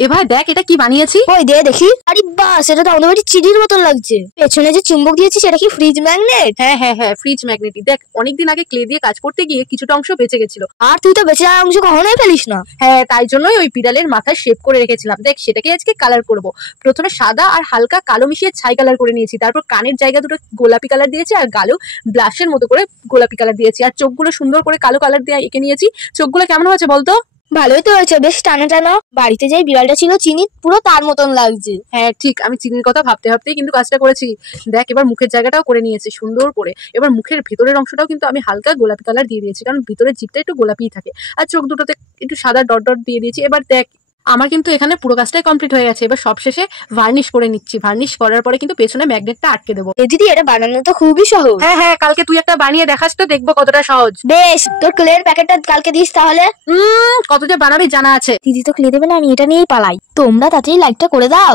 এবার দেখ এটা কি বানিয়েছি। ওই দে দেখি। আরে বাহ, সেটা তো আমাদের বাড়ি চিড়ির মতন লাগছে। পেছনে যে চুম্বক দিয়েছি সেটা কি ফ্রিজ ম্যাগনেট? হ্যাঁ হ্যাঁ হ্যাঁ, ফ্রিজ ম্যাগনেটই। দেখ অনেকদিন আগে ক্লে দিয়ে কাজ করতে গিয়ে কিছুটা অংশ বেঁচে গেছিল। আর তুই তো বেঁচে যাওয়ার অংশ কখনোই ফেলিস না। হ্যাঁ, তাই জন্যই ওই বিড়ালের মাথায় শেপ করে রেখেছিলাম। দেখ সেটাকে আজকে কালার করব। প্রথমে সাদা আর হালকা কালো মিশিয়ে ছাই কালার করে নিয়েছি, তারপর কানের জায়গা দুটো গোলাপি কালার দিয়েছি, আর গালেও ব্লাশের মতো করে গোলাপি কালার দিয়েছি, আর চোখগুলো সুন্দর করে কালো কালার দিয়ে এঁকে নিয়েছি। চোখগুলো কেমন হয়েছে বলতো? ভালোই তো হয়েছে, বেশ টানা টানা। বাড়িতে যাই বিড়ালটা ছিল চিনি, পুরো তার মতন লাগছে। হ্যাঁ ঠিক, আমি চিনির কথা ভাবতে ভাবতেই কিন্তু কাজটা করেছি। দেখ এবার মুখের জায়গাটাও করে নিয়েছি সুন্দর করে। এবার মুখের ভেতরের অংশটাও কিন্তু আমি হালকা গোলাপি কালার দিয়ে দিয়েছি, কারণ ভিতরের জিভটা একটু গোলাপিই থাকে। আর চোখ দুটোতে একটু সাদা ডট ডট দিয়ে দিয়েছি। এবার দেখ আমার কিন্তু এখানে পুরো কাজটাই কমপ্লিট হয়ে গেছে। এবার সবশেষে ভার্নিশ করে নিচ্ছি। ভার্নিশ করার পরে কিন্তু পেছনে ম্যাগনেটটা আটকে দেবো। এ দিদি, এটা বানানো তো খুবই সহজ। হ্যাঁ হ্যাঁ, কালকে তুই একটা বানিয়ে দেখাস তো, দেখবো কতটা সহজ। বেশ, তোর ক্লের প্যাকেটটা কালকে দিস তাহলে। কত যে বানাবি জানা আছে। দিদি তো ক্লে দেবে না, আমি এটা নিয়েই পালাই। তোমরা তাড়াতাড়ি লাইকটা করে দাও।